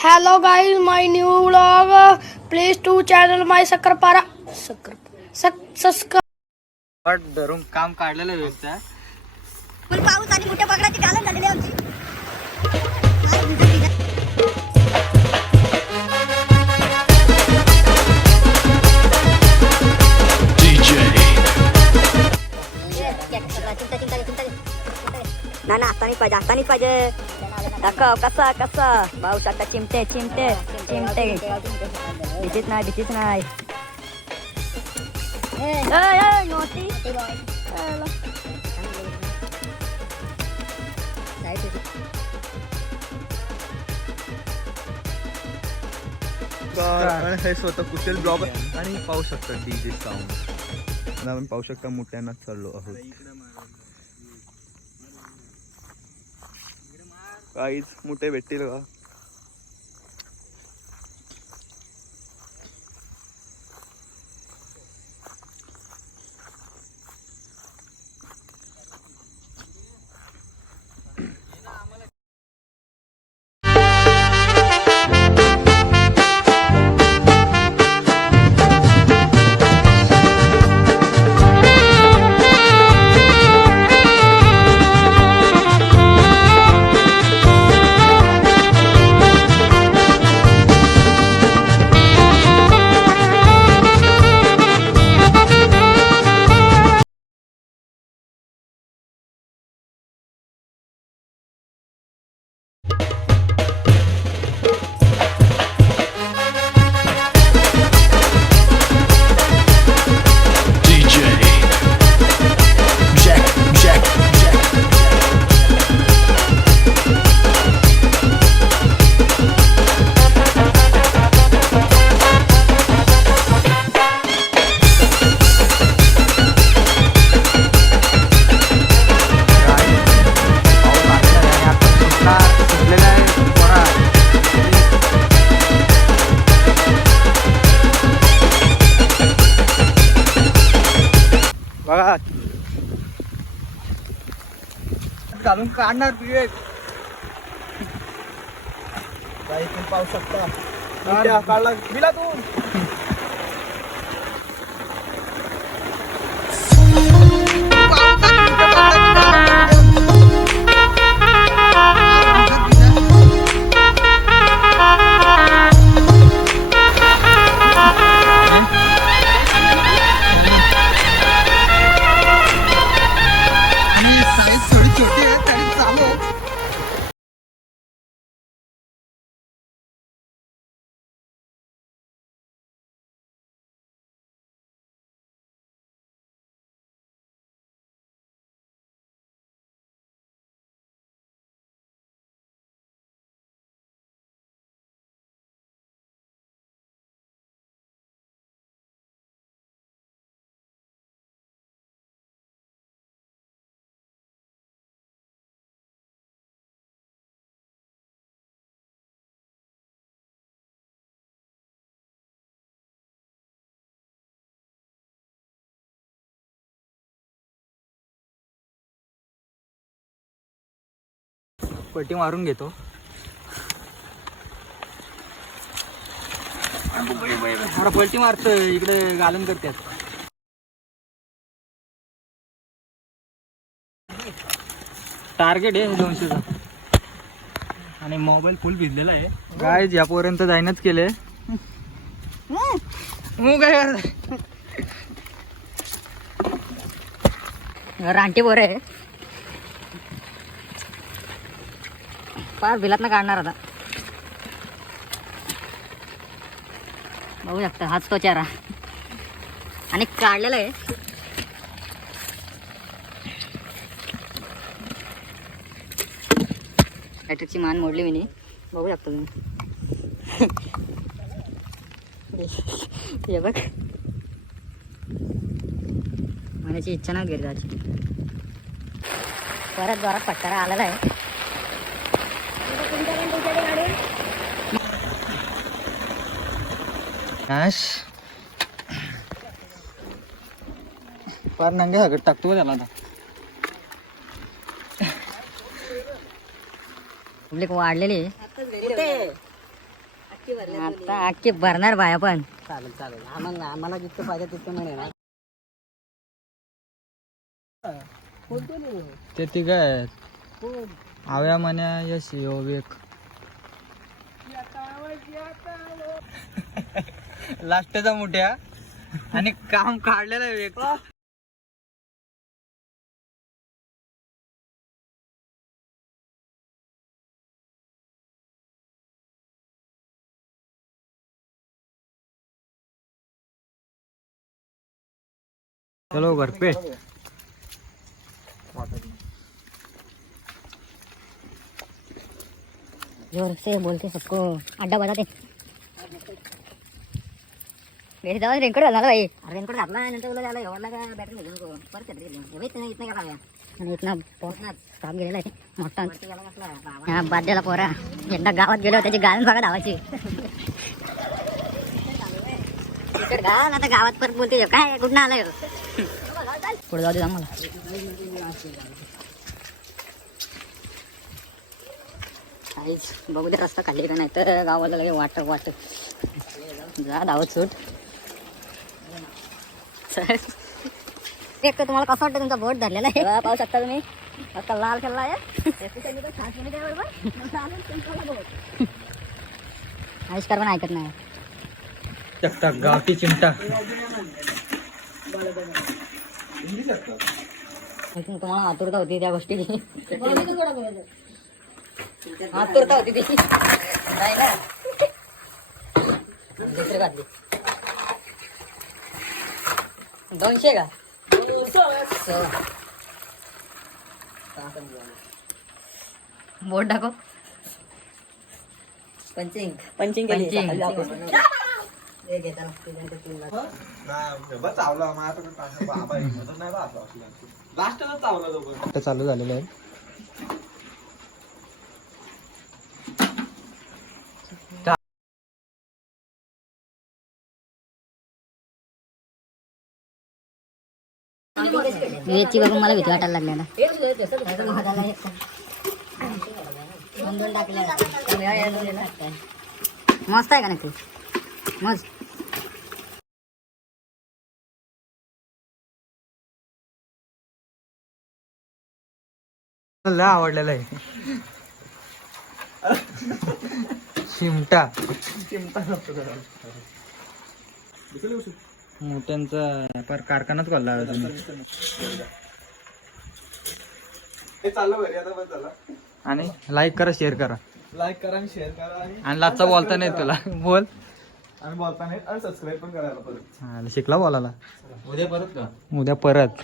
Hello guys my new vlog please to channel my सक्कर पारा सक्कर सक सक बट काम काढलेले व्यक्त आहे पण पाहू तरी मोठे पकडा की काला झालेले आमची. ना ना आता नाही पाहिजे आता नाही पाहिजे. दाखव कसा कसा भाऊ टाका चिमटे चिमटे चिमटे भीतीच नाही भीतीच नाही ए, ए, नोटी. आणि हे स्वतः कुशल ब्लॉग आणि पाहू शकता डीजे साऊंड आणि आपण पाहू शकता मोठ्यानं चाललो आहोत काहीच मोठे भेटतील का? घालून काढणार विवेक काही तुम्ही पाहू शकता. काढला? दिला तू. पट्टी मारून घेतो. अरे पलटी मारतोय इकडे घालून करतात टार्गेट आहे दोनशेचा. आणि मोबाईल फुल भिजलेला आहे. काय यापर्यंत जाईनच केले. मग काय? रानटी बोर आहे. फार बिलात ना काढणार आता. बघू शकता हाच तो चारा. आणि काढलेला आहे. बॅटरीची मान मोडली मी बघू शकता तुम्ही. हे बघ. म्हणायची इच्छा नाही गिरजाची परत जोरात पट्टारा आलेला आहे. नाश फार नंगे हगट टाकतो त्याला आता. पब्लिक वाढलेली आता अख्खी भरणार बाया पण. चालेल चालेल. आम्हाला आम्हाला जितकं पाहिजे तितकं मिळेल ना ते ती काय आहेत. आव्या म्हण्या यश विवेक लास्टचा मोठ्या. आणि काम काढलेलं आहे विवेक चलो घर पे. जोर से बोलते सबको अड्डा बताते मेरे दवा रेनकोट घालणार रेनकोट घातला नंतर बोला त्याला एवढला का बॅटरी घेऊन नको परत छत्री घेऊन एवढे इथं इथं गेला आणि इथनं पोहोचणार स्टॉप गेलेला आहे मोठा हा बाद्याला पोरा। एकदा गावात गेलो त्याची गाळण बघा धावायची। तिकड घाल आता गावात परत बोलते काय कुठं आलाय पुढे जाऊ दे आम्हाला. बघू दे रस्ता खाली का नाही तर गावाला वाट वाट जा धावत सूट. एक तर तुम्हाला कसं वाटतं तुमचा बोट धरलेला आहे? पाहू शकता तुम्ही. आता लाल खेळला आहे. आविष्कार पण ऐकत नाही. गावठी चिमटा. तुम्हाला आतुरता होती त्या गोष्टीची. आतुरता होती त्याची नाही ना? दुसरी बादली. दोनशे का सोळा. बोट टाको पंचिंग पंचिंग पंचिंग आता चालू झालेलं आहे वेची बघून मला भीती वाटायला लागली ना. मस्त आहे का नक्की? मस्त. लय आवडलेलं आहे. चिमटा मोठ्यांचा पर कारखानाच काढला आहे तुम्ही. आणि लाईक करा शेअर करा. लाईक करा आणि शेअर करा आणि लाचा बोलता नाही तुला. बोल. आणि बोलताना आणि सबस्क्राईब पण करायला परत. हा, शिकला बोलायला. उद्या परत का? उद्या परत.